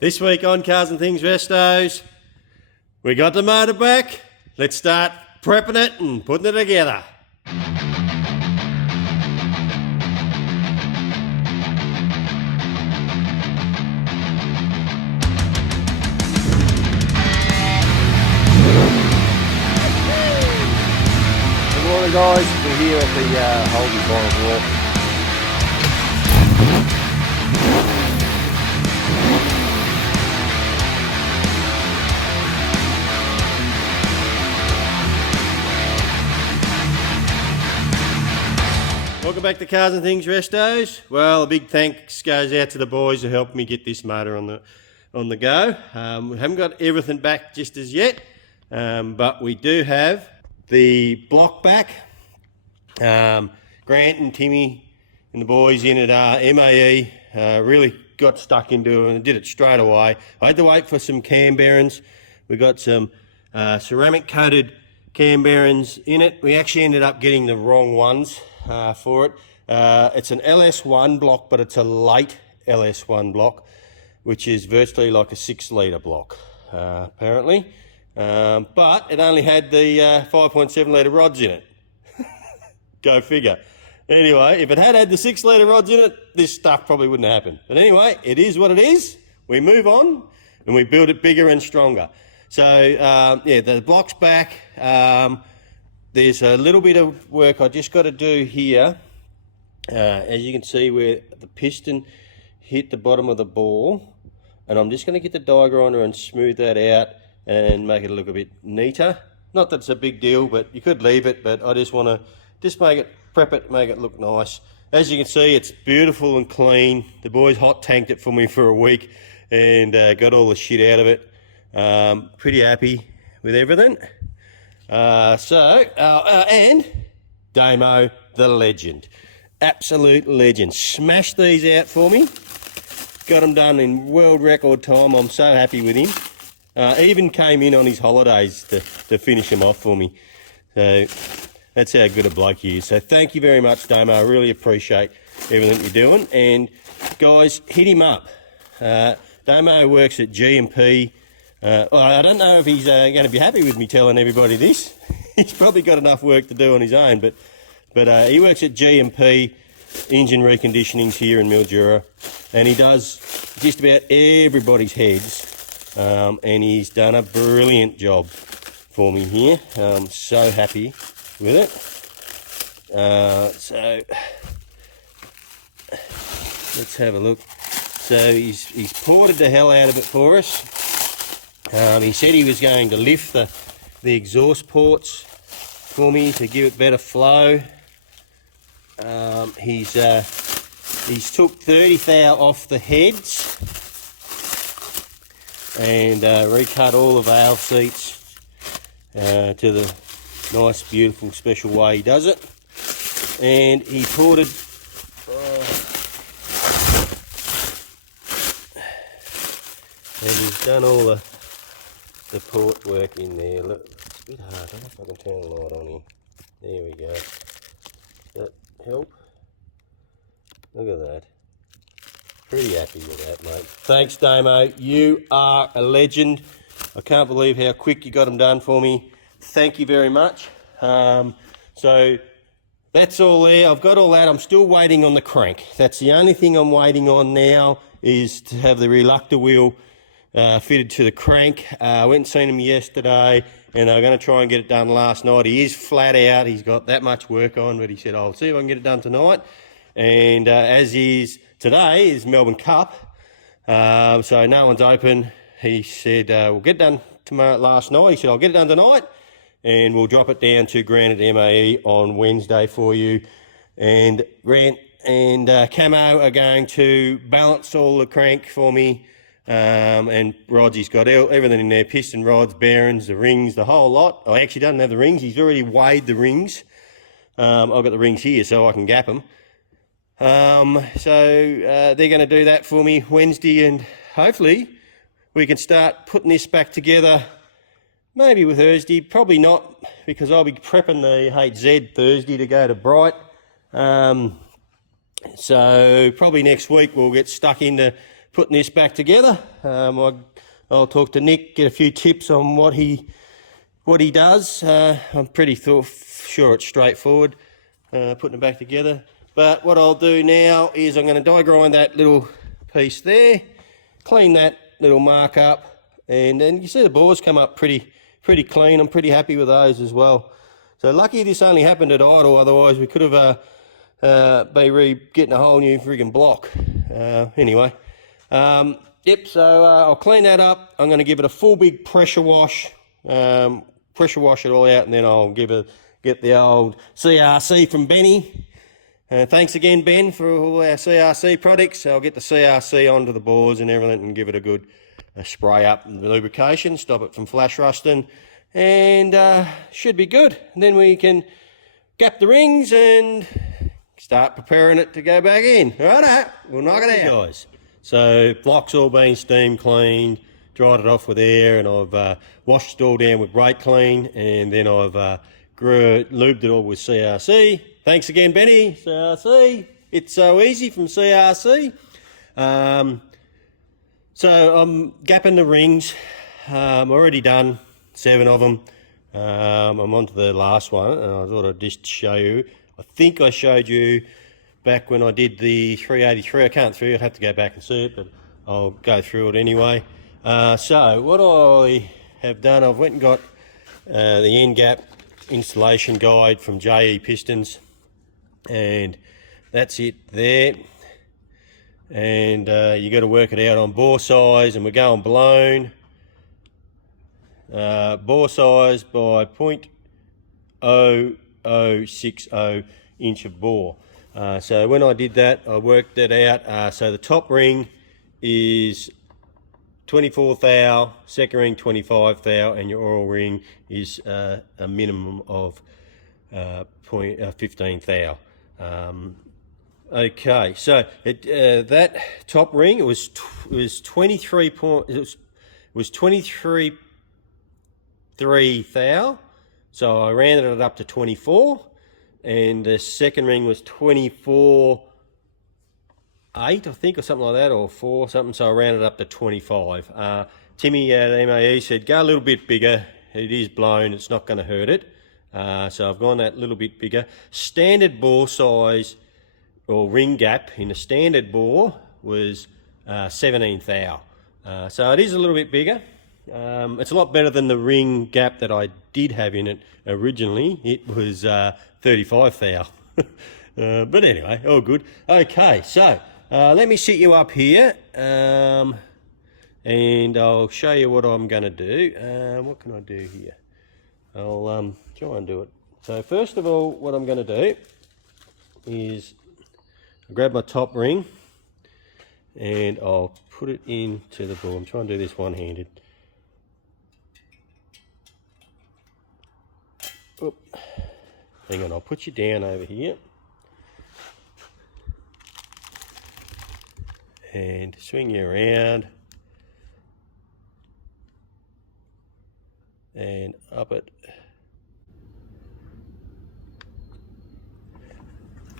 This week on Cars and Things Restos, we got the motor back. Let's start prepping it and putting it together. Good morning guys, we're here at the Holden Bottom Wharf. Welcome back to Cars and Things Restos. Well, a big thanks goes out to the boys who helped me get this motor on the go. We haven't got everything back just as yet, but we do have the block back. Grant and Timmy and the boys in at MAE really got stuck into it and did it straight away. I had to wait for some cam bearings. We got some ceramic coated cam bearings in it. We actually ended up getting the wrong ones for it. It's an LS1 block, but it's a late LS1 block, which is virtually like a 6-litre block, apparently. But it only had the 5.7 litre rods in it. Go figure. Anyway, if it had the 6-litre rods in it, this stuff probably wouldn't have happened. But anyway, it is what it is. We move on and we build it bigger and stronger. So yeah, the block's back. There's a little bit of work I just got to do here. As you can see where the piston hit the bottom of the ball, and I'm just going to get the die grinder and smooth that out and make it look a bit neater. Not that it's a big deal, but you could leave it, but I just want to prep it, make it look nice. As you can see, it's beautiful and clean. The boys hot tanked it for me for a week and got all the shit out of it. Pretty happy with everything. And Damo, the legend, absolute legend, smashed these out for me, got them done in world record time. I'm so happy with him. Even came in on his holidays to finish them off for me. So that's how good a bloke he is. So thank you very much, Damo. I really appreciate everything you're doing. And guys, hit him up. Damo works at G&P. I don't know if he's going to be happy with me telling everybody this. He's probably got enough work to do on his own, but he works at G&P engine reconditionings here in Mildura, and he does just about everybody's heads, and he's done a brilliant job for me here. I'm so happy with it. So let's have a look. So he's ported the hell out of it for us. He said he was going to lift the exhaust ports for me to give it better flow. He's took 30 thou off the heads and recut all the valve seats to the nice, beautiful, special way he does it. And he ported and he's done all the port work in there. Look, it's a bit hard. I don't know if I can turn the light on here. There we go. Does that help? Look at that. Pretty happy with that, mate. Thanks, Damo. You are a legend. I can't believe how quick you got them done for me. Thank you very much. So that's all there. I've got all that. I'm still waiting on the crank. That's the only thing I'm waiting on now, is to have the reluctor wheel fitted to the crank. I went and seen him yesterday, and I'm going to try and get it done last night. He is flat out. He's got that much work on, but he said, I'll see if I can get it done tonight. And as is today is Melbourne Cup, so no one's open. He said, we'll get it done tomorrow. Last night he said, I'll get it done tonight, and we'll drop it down to Grant at MAE on Wednesday for you. And Grant and Camo are going to balance all the crank for me. And rods, he's got everything in there, piston rods, bearings, the rings, the whole lot. I actually don't have the rings. He's already weighed the rings. I've got the rings here so I can gap them. So they're going to do that for me Wednesday, and hopefully we can start putting this back together maybe with Thursday. Probably not, because I'll be prepping the HZ Thursday to go to Bright. So probably next week we'll get stuck into putting this back together. I'll talk to Nick, get a few tips on what he does. I'm pretty sure it's straightforward, putting it back together. But what I'll do now is I'm going to die grind that little piece there, clean that little mark up, and then you see the bores come up pretty clean. I'm pretty happy with those as well. So lucky this only happened at idle, otherwise we could have been getting a whole new friggin' block. Anyway, yep, so I'll clean that up. I'm going to give it a full big pressure wash, pressure wash it all out, and then I'll get the old CRC from Benny. Thanks again, Ben, for all our CRC products. So I'll get the CRC onto the bores and everything and give it a good spray up and lubrication, stop it from flash rusting, and should be good. And then we can gap the rings and start preparing it to go back in. Righto, we'll knock it out. Guys, so block's all been steam cleaned, dried it off with air, and I've washed it all down with brake clean, and then I've lubed it all with CRC. Thanks again, Benny. CRC. It's so easy from CRC. So I'm gapping the rings. I'm already done 7 of them. I'm on to the last one, and I thought I'd just show you. I think I showed you back when I did the 383. I can't through it. I'd have to go back and see it, but I'll go through it anyway. So what I have done, I've went and got the end gap installation guide from JE Pistons, and that's it there. And you got to work it out on bore size, and we're going blown bore size by 0.0060 inch of bore. So when I did that, I worked that out. So the top ring is 24 thou, second ring 25 thou, and your oil ring is a minimum of 15 thou. Okay, so that top ring it was 23 3 thou, so I rounded it up to 24, and the second ring was 24.8, I think, or something like that, or 4 something, so I rounded up to 25. Timmy at MAE said go a little bit bigger. It is blown, it's not going to hurt it. So I've gone that little bit bigger. Standard bore size or ring gap in a standard bore was 17 thou. So it is a little bit bigger. It's a lot better than the ring gap that I did have in it originally. It was 35 thou. But anyway, all good. Okay, so let me sit you up here, and I'll show you what I'm going to do. What can I do here? I'll try and do it. So first of all, what I'm going to do is grab my top ring and I'll put it into the bore. I'm trying to do this one-handed. Oop. Hang on, I'll put you down over here and swing you around and up it.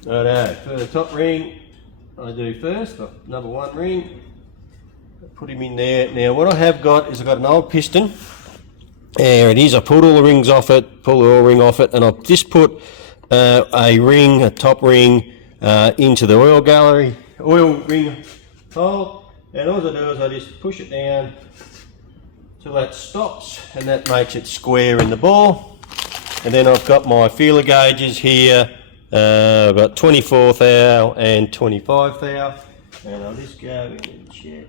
Righto, for the top ring I do first, number 1 ring, put him in there. Now what I have got is I've got an old piston. There it is. I pulled all the rings off it, pull the oil ring off it, and I've just put a top ring into the oil ring hole, and all I do is I just push it down till that stops, and that makes it square in the bore. And then I've got my feeler gauges here. I've got 24 thou and 25 thou, and I'll just go in and check.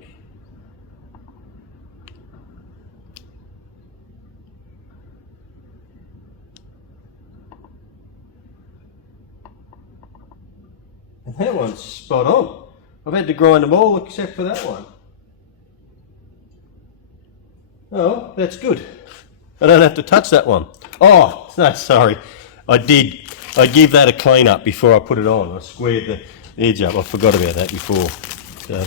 And that one's spot on. I've had to grind them all except for that one. Oh, that's good. I don't have to touch that one. Oh, no, sorry. I give that a clean up before I put it on. I squared the edge up. I forgot about that before. So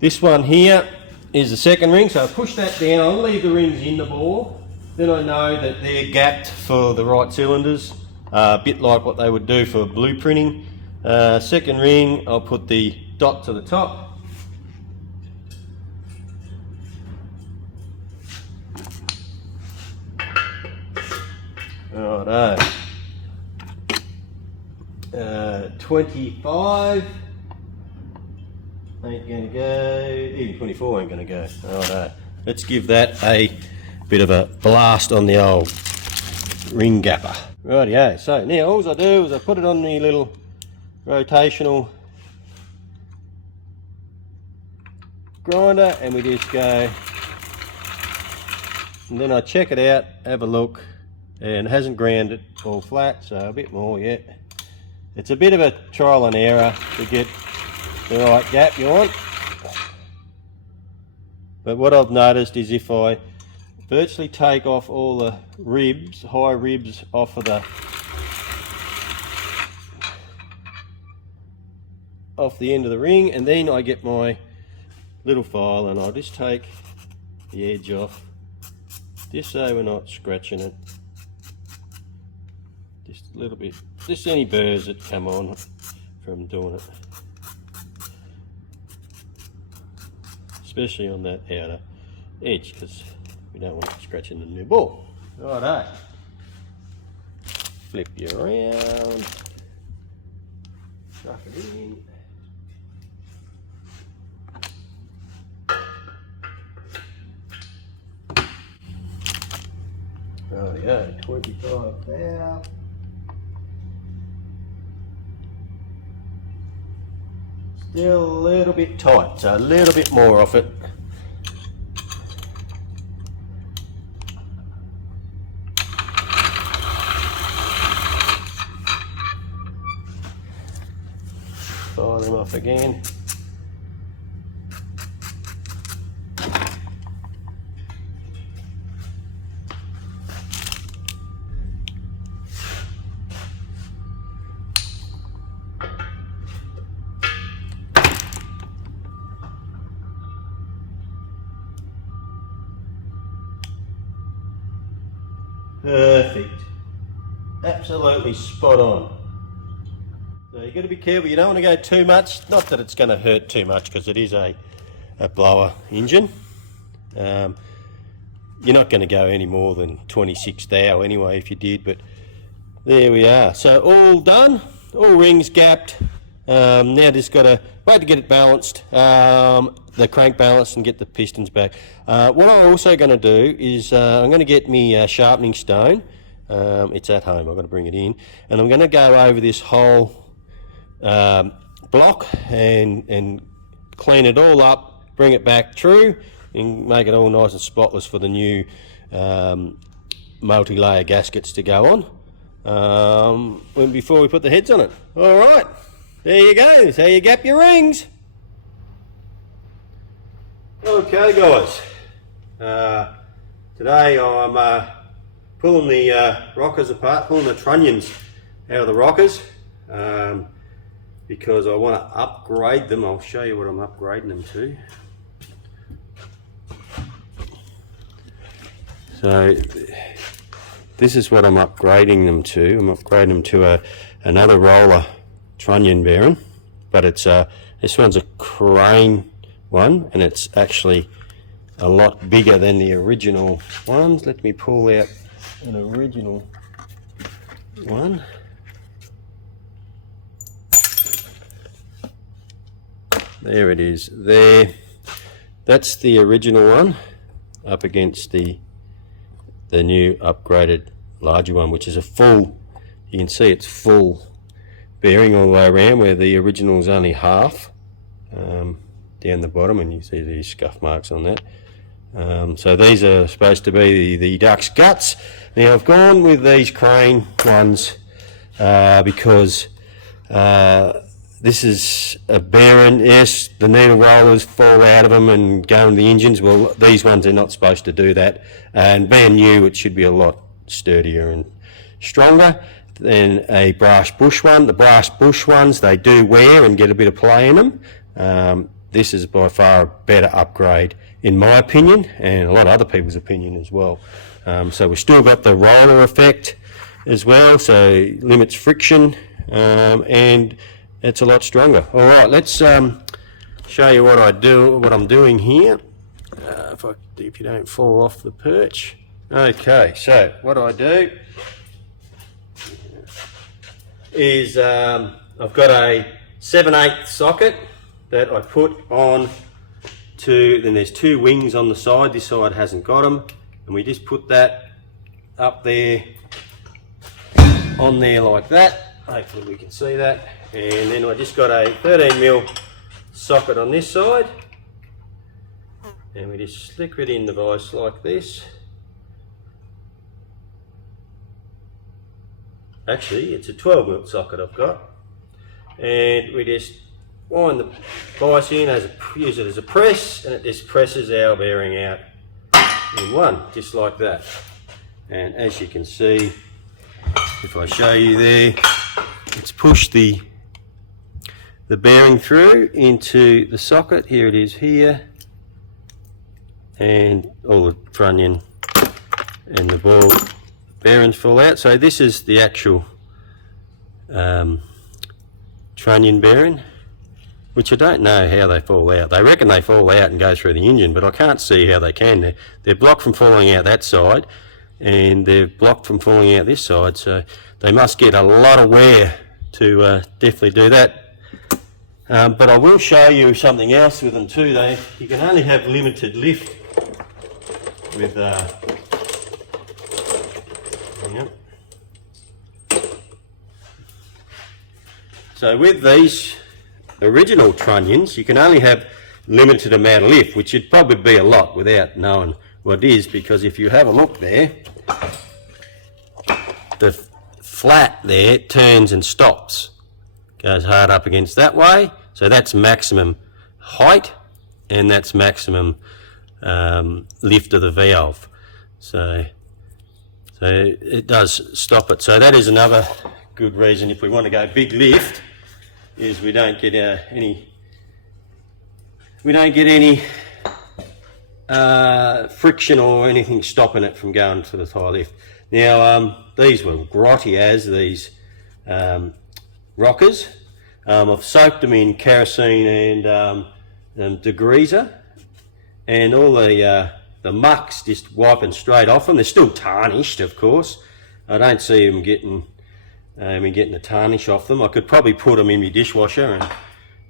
this one here is the second ring. So I push that down. I'll leave the rings in the bore. Then I know that they're gapped for the right cylinders. A bit like what they would do for blueprinting. Second ring, I'll put the dot to the top. Righto. 25 ain't going to go, even 24 ain't going to go. Righto. Let's give that a bit of a blast on the old ring gapper. Rightio, so now all I do is I put it on the little rotational grinder and we just go, and then I check it out, have a look, and it hasn't ground it all flat, so a bit more yet. It's a bit of a trial and error to get the right gap you want, but what I've noticed is if I virtually take off all the ribs, high ribs off of the end of the ring, and then I get my little file and I'll just take the edge off, just so we're not scratching it. Just a little bit, just any burrs that come on from doing it, especially on that outer edge, because we don't want it scratching the new ball. Righto. Flip you around. Chuck it in. Rightio, 25 thou. Still a little bit tight, so a little bit more off it. Fire them off again. Perfect. Absolutely spot on. So you've got to be careful, you don't want to go too much, not that it's going to hurt too much because it is a blower engine. You're not going to go any more than 26 thou anyway if you did, but there we are. So all done, all rings gapped. Now just got to wait to get it balanced, the crank balanced, and get the pistons back. What I'm also going to do is I'm going to get me sharpening stone. It's at home, I've got to bring it in, and I'm going to go over this whole block and clean it all up, bring it back true, and make it all nice and spotless for the new multi-layer gaskets to go on before we put the heads on it. All right, there you go. So you gap your rings. Okay, guys. Today I'm pulling the rockers apart, pulling the trunnions out of the rockers. Because I want to upgrade them. I'll show you what I'm upgrading them to. So this is what I'm upgrading them to. I'm upgrading them to another roller trunnion bearing, but it's this one's a crane one, and it's actually a lot bigger than the original ones. Let me pull out an original one. There it is there. That's the original one up against the new upgraded larger one, which is a full, you can see it's full bearing all the way around, where the original is only half down the bottom, and you see these scuff marks on that. So these are supposed to be the duck's guts. Now I've gone with these crane ones because this is a bearing. Yes, the needle rollers fall out of them and go in the engines. Well, these ones are not supposed to do that. And being new, it should be a lot sturdier and stronger than a brass bush one. The brass bush ones, they do wear and get a bit of play in them. This is by far a better upgrade, in my opinion, and a lot of other people's opinion as well. So we've still got the roller effect as well, so limits friction, and it's a lot stronger. All right, let's show you what I'm doing here. If you don't fall off the perch. Okay, so what I do is I've got a 7/8 socket that I put on to, then there's two wings on the side, this side hasn't got them, and we just put that up there, on there like that, hopefully we can see that, and then I just got a 13mm socket on this side, and we just slick it in the vise like this. Actually, it's a 12mm socket I've got, and we just wind the vise in, use it as a press, and it just presses our bearing out in one, just like that. And as you can see, if I show you there, it's pushed the bearing through into the socket. Here it is here, and all the trunnion and the ball bearings fall out. So this is the actual trunnion bearing, which I don't know how they fall out. They reckon they fall out and go through the engine, but I can't see how they can. They're blocked from falling out that side, and they're blocked from falling out this side, so they must get a lot of wear to definitely do that. But I will show you something else with them too. You can only have limited lift with So with these original trunnions, you can only have limited amount of lift, which would probably be a lot without knowing what it is, because if you have a look there, the flat there turns and stops, goes hard up against that way, so that's maximum height, and that's maximum lift of the valve. So it does stop it. So that is another good reason, if we want to go big lift, is we don't get any friction or anything stopping it from going to the high lift. Now these were grotty as these rockers. I've soaked them in kerosene and degreaser, and all the muck's just wiping straight off them. They're still tarnished, of course. I don't see them getting the tarnish off them. I could probably put them in my dishwasher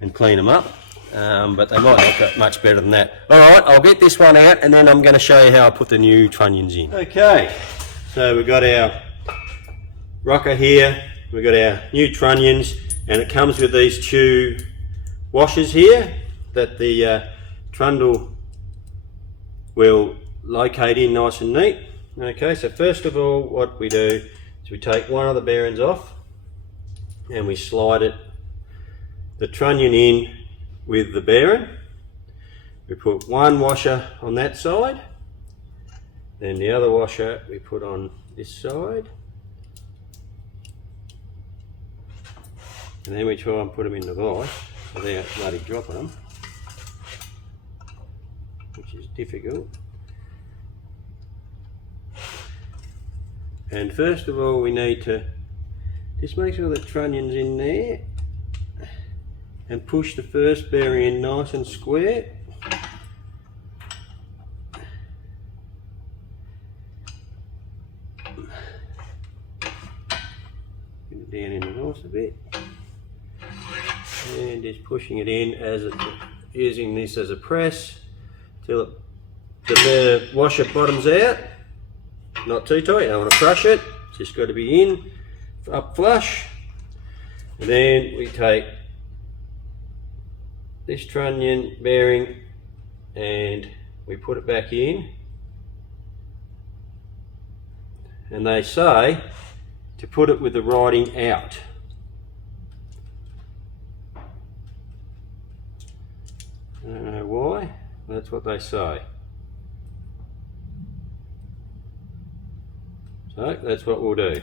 and clean them up, but they might not get much better than that. Alright, I'll get this one out, and then I'm going to show you how I put the new trunnions in. Okay, so we've got our rocker here, we've got our new trunnions, and it comes with these two washers here that the trundle will locate in nice and neat. Okay, so first of all, what we do is we take one of the bearings off and we slide the trunnion in with the bearing. We put one washer on that side, then the other washer we put on this side, and then we try and put them in the vise without bloody dropping them, which is difficult. And first of all, we need to just make sure the trunnion's in there and push the first bearing in nice and square. Get it down in the vise a bit, and just pushing it in as using this as a press till the washer bottoms out. Not too tight, you don't want to crush it, it's just got to be in, up flush. And then we take this trunnion bearing and we put it back in. And they say to put it with the riding out. I don't know why, but that's what they say. So that's what we'll do.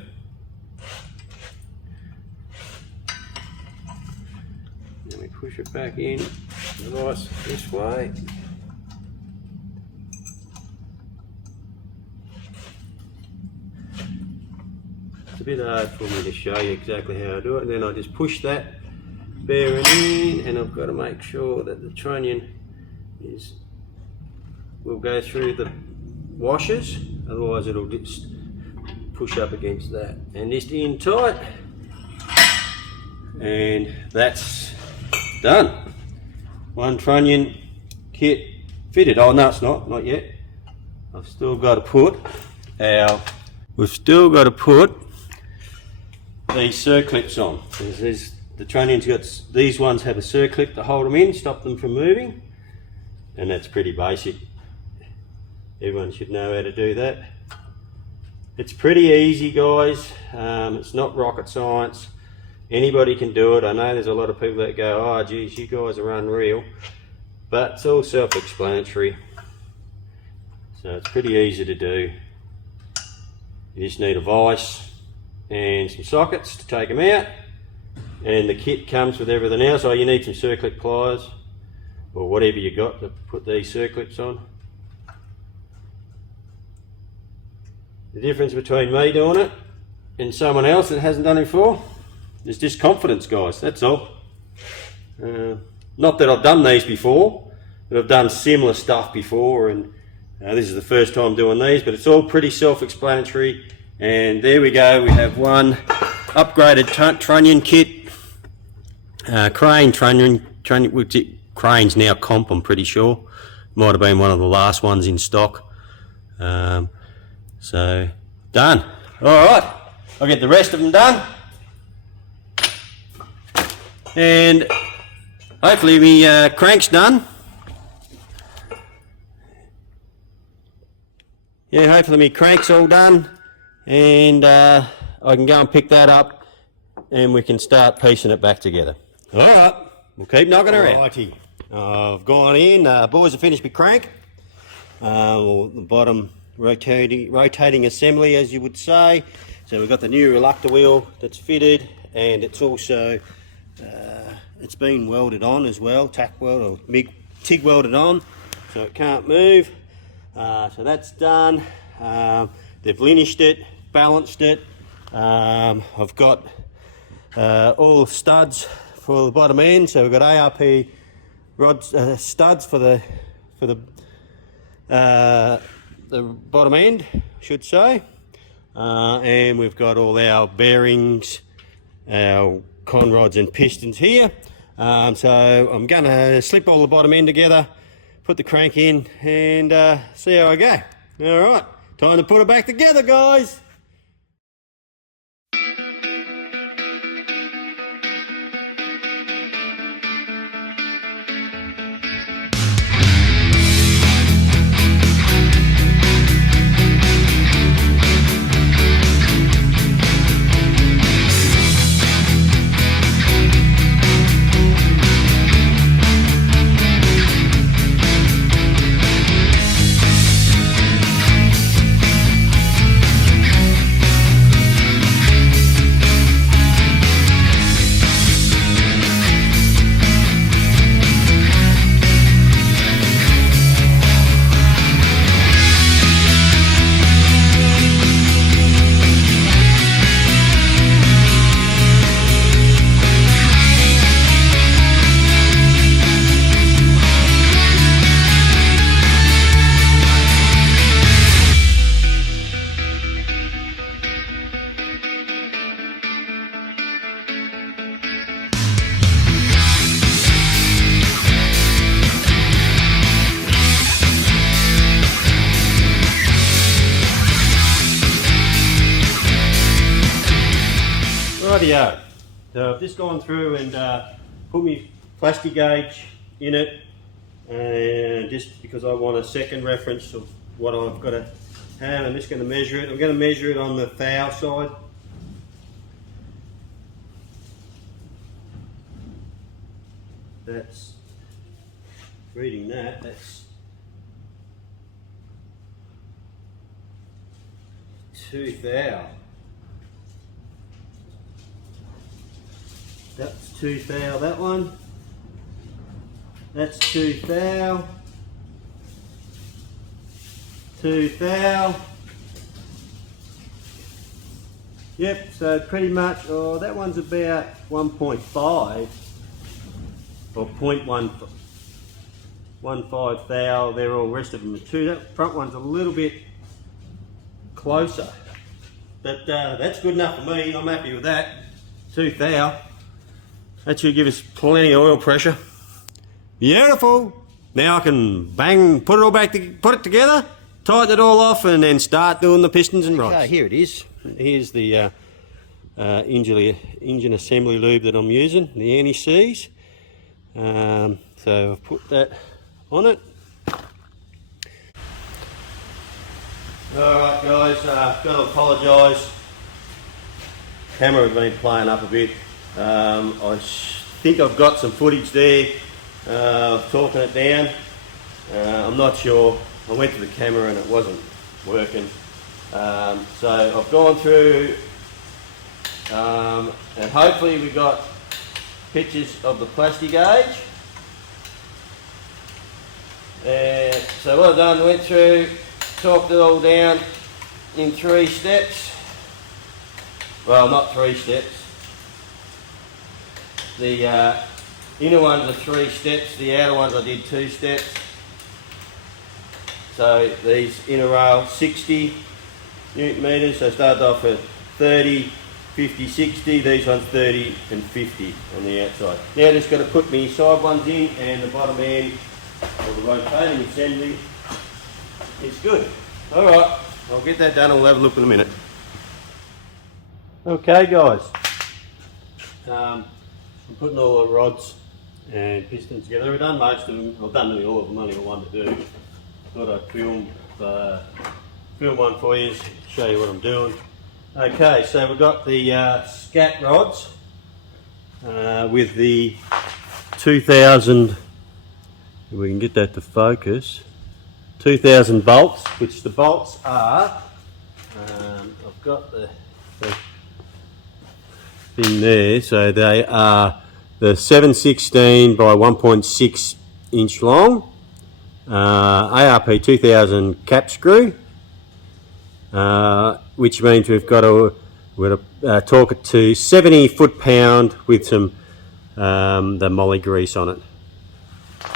Then we push it back in the vise this way. It's a bit hard for me to show you exactly how I do it, and then I just push that bearing in, and I've got to make sure that the trunnion will go through the washers, otherwise it'll just push up against that and just in tight, and that's done. One trunnion kit fitted. Oh no, it's not yet. We've still got to put these circlips on. The trunnions got, these ones have a circlip to hold them in, stop them from moving, and that's pretty basic. Everyone should know how to do that. It's pretty easy, guys. It's not rocket science. Anybody can do it. I know there's a lot of people that go, oh geez, you guys are unreal, but it's all self-explanatory. So it's pretty easy to do. You just need a vise and some sockets to take them out, and the kit comes with everything else. Oh, you need some circlip pliers or whatever you got to put these circlips on. The difference between me doing it and someone else that hasn't done it before is just confidence, guys, that's all. Not that I've done these before, but I've done similar stuff before, and this is the first time doing these, but it's all pretty self-explanatory. And there we go, we have one upgraded trunnion kit, crane trunnion, crane's now comp, I'm pretty sure. Might have been one of the last ones in stock. So, done. Alright, I'll get the rest of them done. And hopefully my crank's done. Yeah, hopefully my crank's all done. And I can go and pick that up and we can start piecing it back together. Alright, we'll keep knocking around. Righty. I've gone in, boys have finished my crank. The bottom rotating assembly, as you would say. So we've got the new reluctor wheel that's fitted, and it's also it's been welded on as well, tack weld or TIG welded on, so it can't move. So that's done. They've linished it, balanced it. I've got all the studs for the bottom end, so we've got ARP rod studs for the bottom end, I should say, and we've got all our bearings, our con rods and pistons here. So I'm going to slip all the bottom end together, put the crank in, and see how I go. All right, time to put it back together, guys. Rightio, so I've just gone through and put my plastic gauge in it, and just because I want a second reference of what I've got to have, I'm just going to measure it. I'm going to measure it on the thou side. That's, reading that, that's 2 thou. That's 2 thou, that one. That's 2 thou. 2 thou. Yep, so pretty much, oh, that one's about 1.5 or 0.15 thou. They're all, rest of them are 2. That front one's a little bit closer. but that's good enough for me. I'm happy with that. 2 thou. That should give us plenty of oil pressure. Beautiful. Now I can put it all back, put it together, tighten it all off, and then start doing the pistons and rods. Okay, here it is. Here's the engine assembly lube that I'm using, the anti-seize. So I've put that on it. Alright guys, got to apologise. Camera has been playing up a bit. I think I've got some footage there of talking it down. I'm not sure. I went to the camera and it wasn't working. So I've gone through and hopefully we got pictures of the plastic gauge. So what I've done, went through, talked it all down in 3 steps. Well, not 3 steps. The inner ones are 3 steps, the outer ones I did 2 steps. So these inner rail 60 Newton meters, so I started off at 30, 50, 60, these ones 30 and 50 on the outside. Now just got to put my side ones in and the bottom end of the rotating assembly is good. Alright, I'll get that done and we'll have a look in a minute. Okay guys, I'm putting all the rods and pistons together. I've done most of them, I've done nearly all of them, only got one to do. Thought I'd film one for you, show you what I'm doing. Okay, so we've got the scat rods with the 2000, if we can get that to focus, 2000 bolts, which the bolts are, I've got the thing there, so they are the 716 by 1.6 inch long, ARP 2000 cap screw, which means we've got to torque it to 70 foot-pound with some the molly grease on it.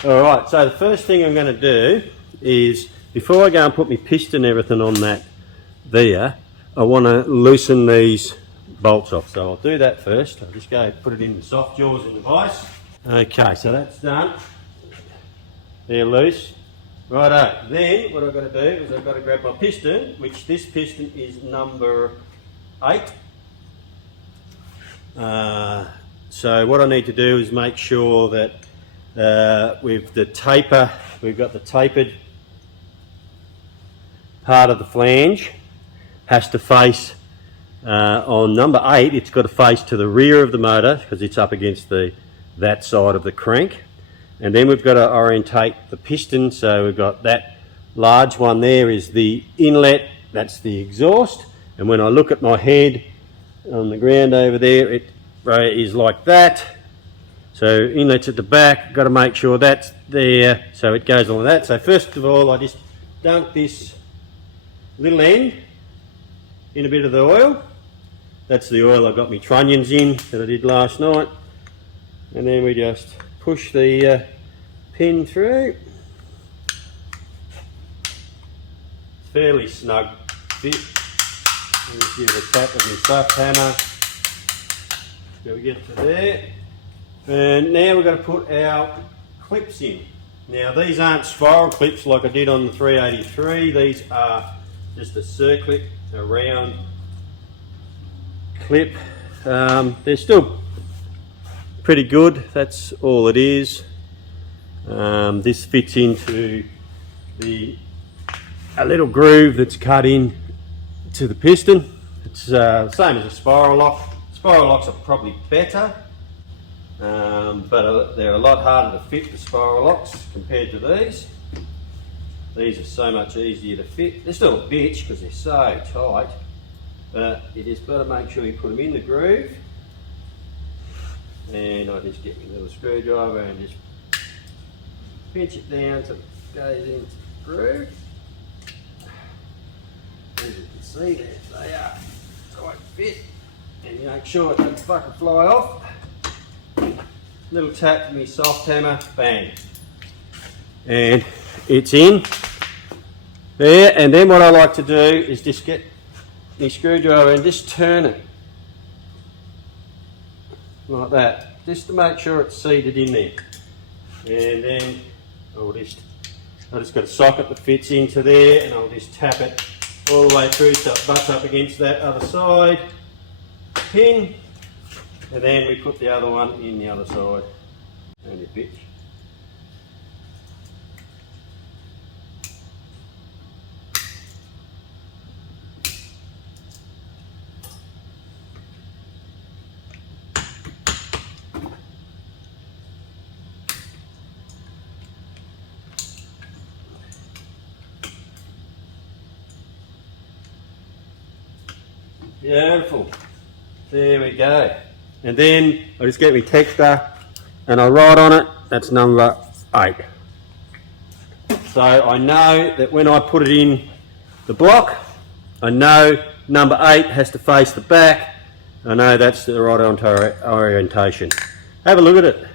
Alright, so the first thing I'm going to do is, before I go and put my piston and everything on that there, I want to loosen these bolts off. So I'll do that first. I'll just go put it in the soft jaws in the vise. Okay, so that's done. They're loose. Righto, then what I've got to do is I've got to grab my piston, which this piston is number 8. So what I need to do is make sure that with the taper, we've got the tapered part of the flange has to face on number 8, it's got to face to the rear of the motor because it's up against that side of the crank. And then we've got to orientate the piston, so we've got that large one there is the inlet, that's the exhaust. And when I look at my head on the ground over there, it is like that. So inlet's at the back, got to make sure that's there, so it goes along that. So first of all, I just dunk this little end in a bit of the oil. That's the oil I got my trunnions in that I did last night. And then we just push the pin through. It's fairly snug fit. Just give it a tap with my soft hammer. So we get to there. And now we're going to put our clips in. Now these aren't spiral clips like I did on the 383. These are just a circlip, a round clip. They're still pretty good, that's all it is. This fits into a little groove that's cut in to the piston. It's the same as a spiral lock. Spiral locks are probably better, but they're a lot harder to fit, the spiral locks, compared to these. These are so much easier to fit. They're still a bitch because they're so tight, but you just got to make sure you put them in the groove. And I just get my little screwdriver and just pinch it down so it goes into the groove. As you can see, there they are, tight fit. And you make sure it doesn't fucking fly off. Little tap with my soft hammer, bang. And it's in there. And then what I like to do is just get my screwdriver and just turn it like that, just to make sure it's seated in there. And then I've just got a socket that fits into there, and I'll just tap it all the way through so it butts up against that other side pin, and then we put the other one in the other side and your bitch. Beautiful. There we go. And then I just get my texter and I write on it, that's number 8. So I know that when I put it in the block, I know number 8 has to face the back. I know that's the right orientation. Have a look at it.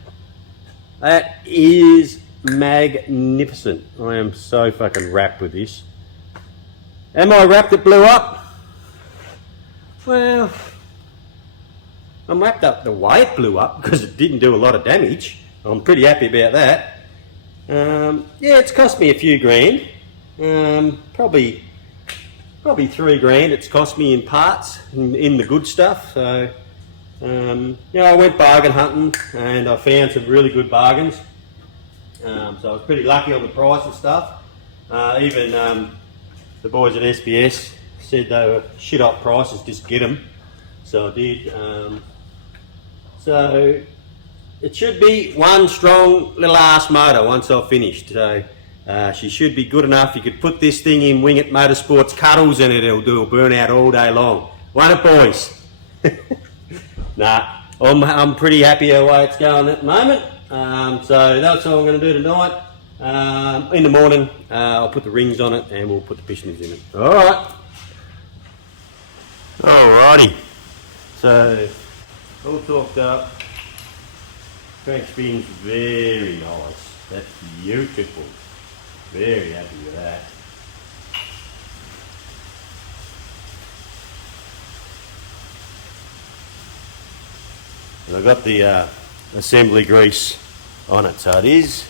That is magnificent. I am so fucking wrapped with this. Am I wrapped it blew up? Well, I'm wrapped up the way it blew up because it didn't do a lot of damage. I'm pretty happy about that. Yeah, it's cost me a few grand. Probably 3 grand it's cost me in parts, in the good stuff. So, I went bargain hunting and I found some really good bargains. So I was pretty lucky on the price and stuff. Even the boys at SBS said they were shit hot prices, just get them. So I did. So it should be one strong little ass motor once I've finished. So she should be good enough. You could put this thing in Wing It Motorsports cuddles and it'll burn out all day long. Won't it, boys? Nah, I'm pretty happy the way it's going at the moment. So that's all I'm going to do tonight. In the morning I'll put the rings on it and we'll put the pistons in it. Alright. Alrighty, so all talked up, crank spin's very nice, that's beautiful, very happy with that. And I've got the assembly grease on it, so it is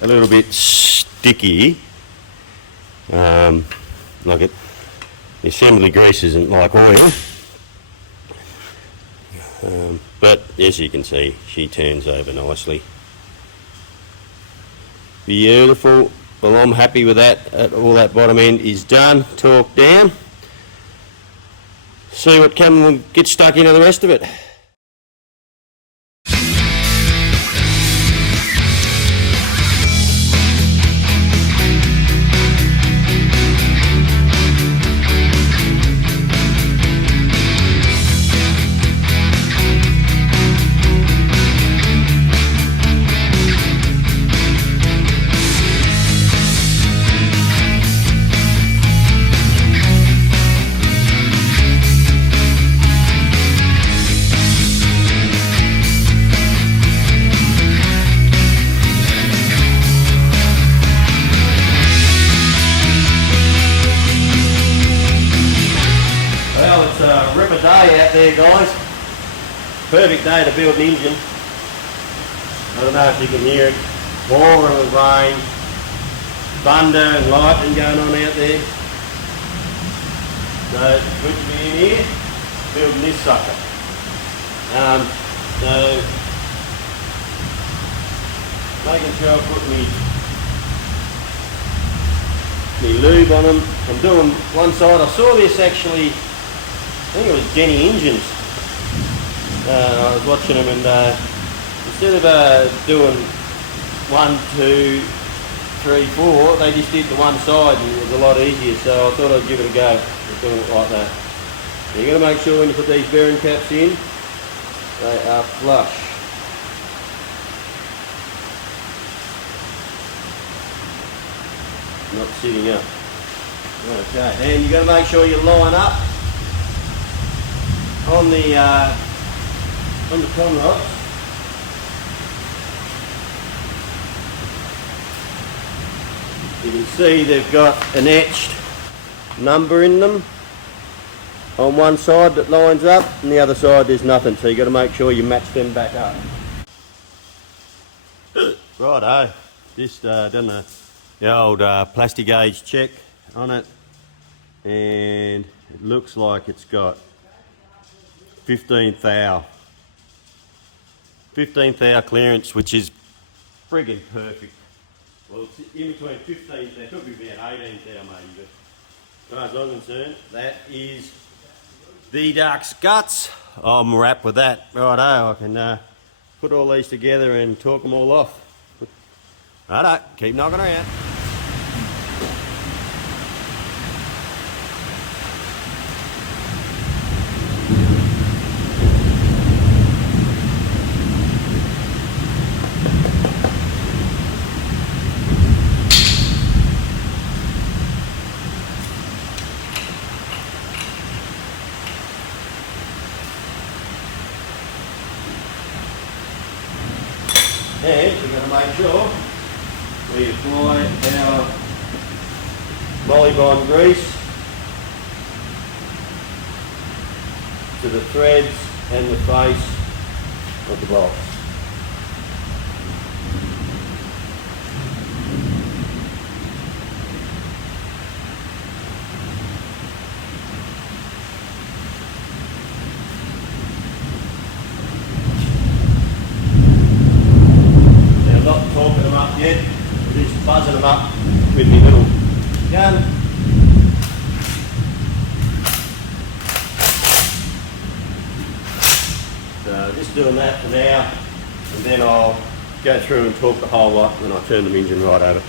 a little bit sticky, like it. The assembly grease isn't like oil, but as you can see, she turns over nicely. Beautiful. Well, I'm happy with that. All that bottom end is done, torqued down. See what comes and get stuck into the rest of it. Day out there, guys. Perfect day to build an engine. I don't know if you can hear it. Pouring with rain, thunder and lightning going on out there. So it's good to be in here building this sucker. So making sure I put me lube on them. I'm doing one side. I saw this actually. I think it was Jenny Engines. I was watching them and instead of doing 1, 2, 3, 4, they just did the one side and it was a lot easier, so I thought I'd give it a go with doing it like that. So you've got to make sure when you put these bearing caps in, they are flush. Not sitting up. Okay, and you've got to make sure you line up on the con rods. You can see they've got an etched number in them. on one side that lines up, and the other side there's nothing, so you've got to make sure you match them back up. Righto, just done the old plastic gauge check on it, and it looks like it's got 15 thou clearance, which is friggin' perfect. Well, it's in between 15 thou, it could be about 18 thou maybe, but as far as I'm concerned, that is the Dark's guts. I'm wrapped with that. Righto, I can put all these together and talk them all off. Righto, keep knocking around. And we're going to make sure we apply our Molybond grease to the threads and the face of the box. Torquing them up yet, we're just buzzing them up with my little gun. So just doing that for now, and then I'll go through and torque the whole lot, and I'll turn the engine right over.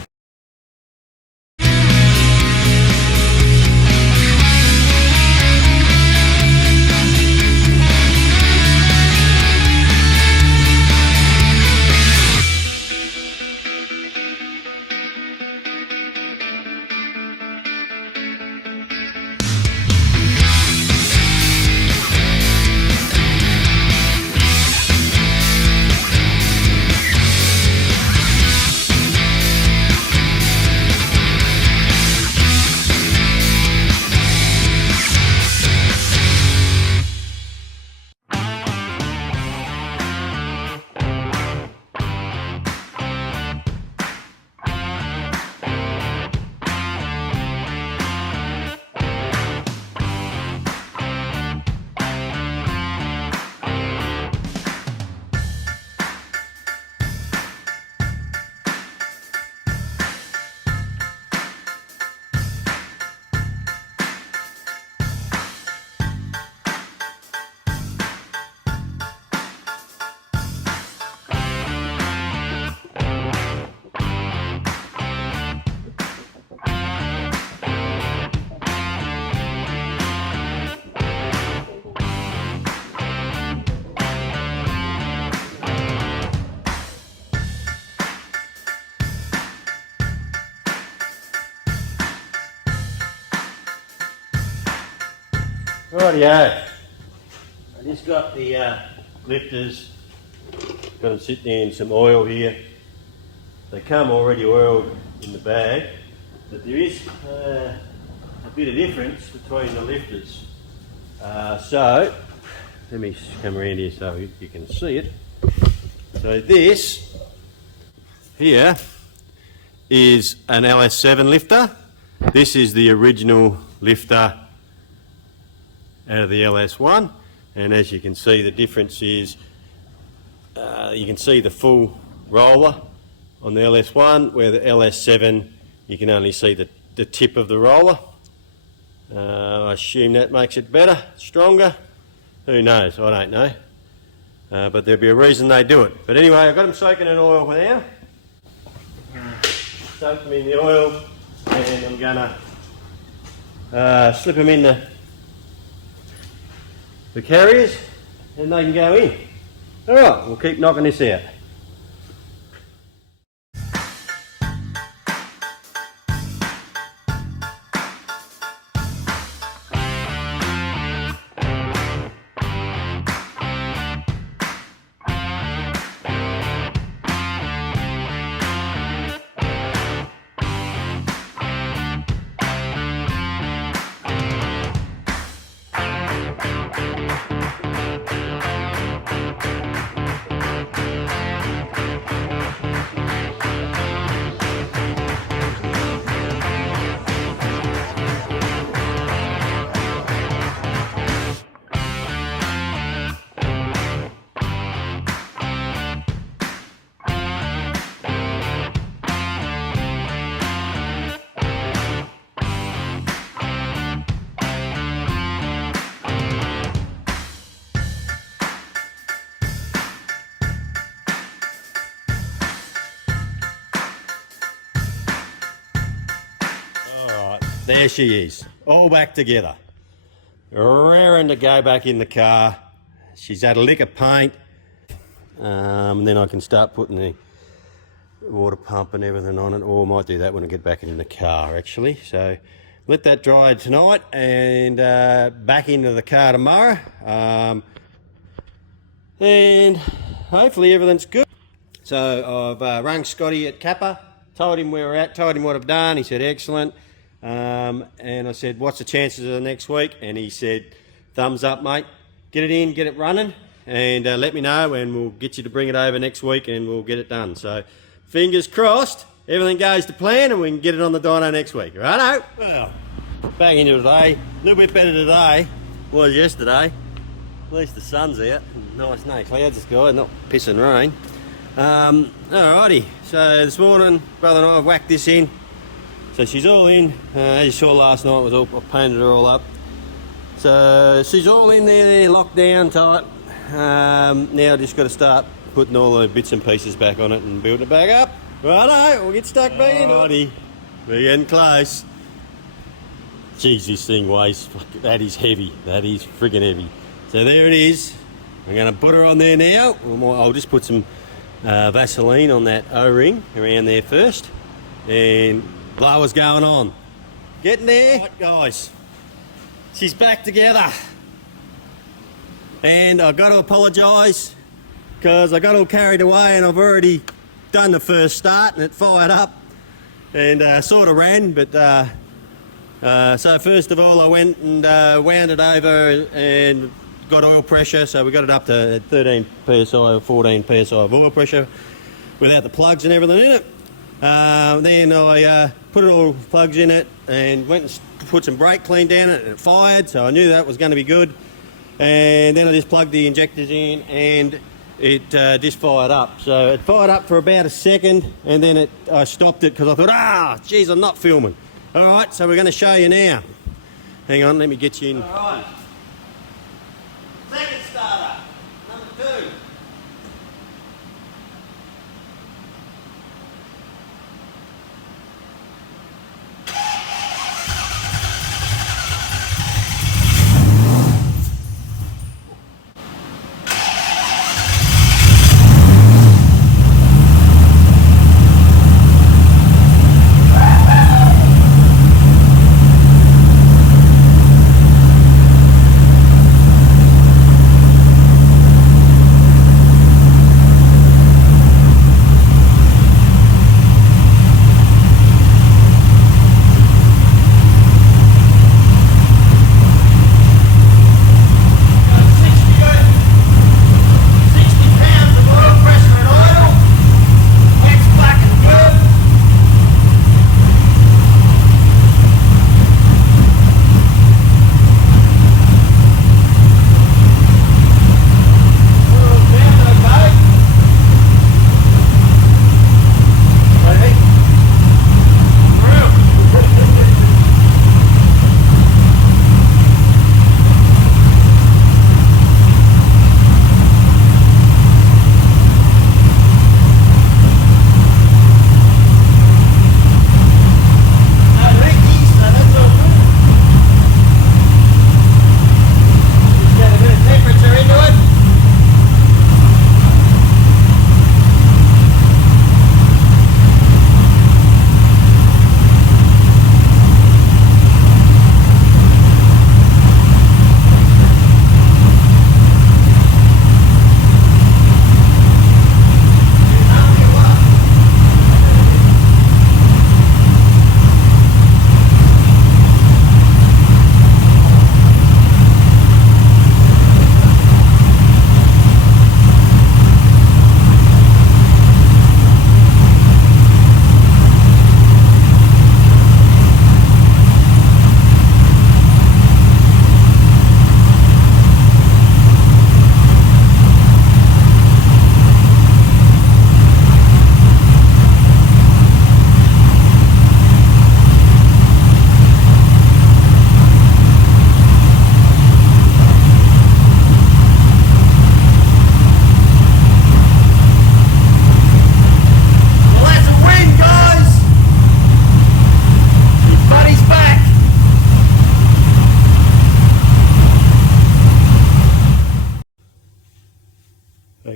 Rightio, I just got the lifters, got them sitting in some oil here. They come already oiled in the bag, but there is a bit of difference between the lifters. So, let me come around here so you can see it. So this here is an LS7 lifter. This is the original lifter out of the LS1, and as you can see, the difference is you can see the full roller on the LS1, where the LS7 you can only see the tip of the roller. I assume that makes it better, stronger. Who knows? I don't know. But there'll be a reason they do it. But anyway, I've got them soaking in oil now. Soak them in the oil, and I'm going to slip them in the carriers, and they can go in. Alright, we'll keep knocking this out. there she is, all back together. Raring to go back in the car. She's had a lick of paint. And then I can start putting the water pump and everything on it, or I might do that when I get back in the car actually. So let that dry tonight and back into the car tomorrow. And hopefully everything's good. So I've rung Scotty at Kappa, told him where we're at, told him what I've done. He said excellent. And I said, what's the chances of the next week? And he said, thumbs up, mate. Get it in, get it running, and let me know, and we'll get you to bring it over next week and we'll get it done. So fingers crossed, everything goes to plan and we can get it on the dyno next week. Righto? Well, back into today. A little bit better today was yesterday. At least the sun's out. Nice, no clouds this guy, not pissing rain. Alrighty, so this morning, brother and I have whacked this in. So she's all in. As you saw last night, I painted her all up. So she's all in there, locked down tight. Now I just got to start putting all the bits and pieces back on it and building it back up. Righto, we'll get stuck back in. Alrighty, we're getting close. Jeez, this thing weighs, that is heavy. That is friggin' heavy. So there it is. I'm going to put her on there now. I'll just put some Vaseline on that O-ring around there first. And blower's going on. Getting there. Right, guys. She's back together. And I've got to apologise because I got all carried away and I've already done the first start and it fired up and sort of ran. But so first of all I went and wound it over and got oil pressure. So we got it up to 13 psi or 14 psi of oil pressure without the plugs and everything in it. Then I put all the plugs in it and went and put some brake clean down it and it fired, so I knew that was going to be good. And then I just plugged the injectors in and it just fired up. So it fired up for about a second and then I stopped it because I thought, geez, I'm not filming. Alright, so we're going to show you now. Hang on, let me get you in. Alright. Second starter, number 2.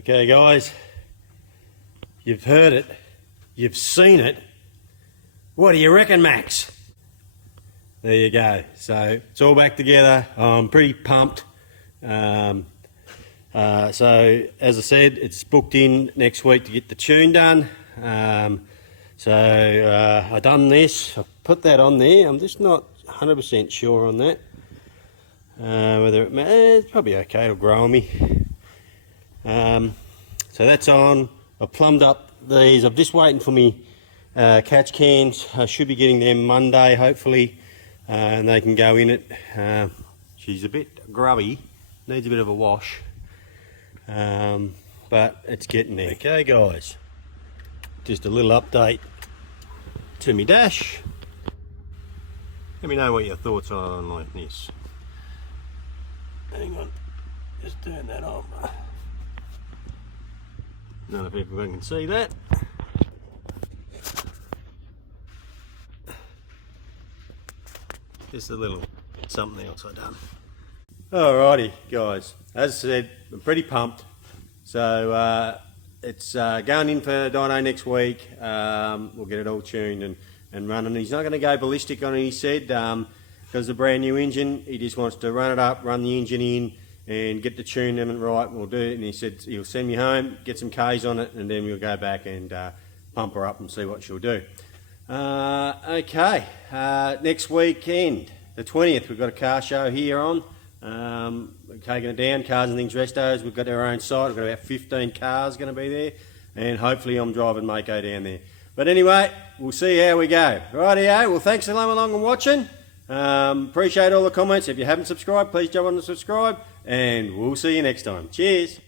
Okay guys, you've heard it, you've seen it. What do you reckon, Max? There you go. So it's all back together. I'm pretty pumped. So as I said, it's booked in next week to get the tune done. I done this. I put that on there. I'm just not 100% sure on that. Whether it's probably okay. It'll grow on me. So that's on. I've plumbed up these. I'm just waiting for me catch cans. I should be getting them Monday, hopefully, and they can go in it. She's a bit grubby, needs a bit of a wash, but it's getting there. Okay, guys, just a little update to me dash. Let me know what your thoughts are on like this. Hang on, just turn that on. None of people can see that. Just a little something else I've done. Alrighty guys, as I said, I'm pretty pumped. So it's going in for dyno next week. We'll get it all tuned and running. He's not going to go ballistic on it, he said, because the brand new engine. He just wants to run it up, run the engine in and get the tune in right, and we'll do it. And he said he'll send me home, get some K's on it, and then we'll go back and pump her up and see what she'll do. Okay, next weekend, the 20th, we've got a car show here on. We're taking it down, Cars and Things Restos. We've got our own site. We've got about 15 cars going to be there, and hopefully I'm driving Mako down there. But anyway, we'll see how we go. Rightio, well thanks for coming along and watching. Appreciate all the comments. If you haven't subscribed, please jump on and subscribe, and we'll see you next time. Cheers.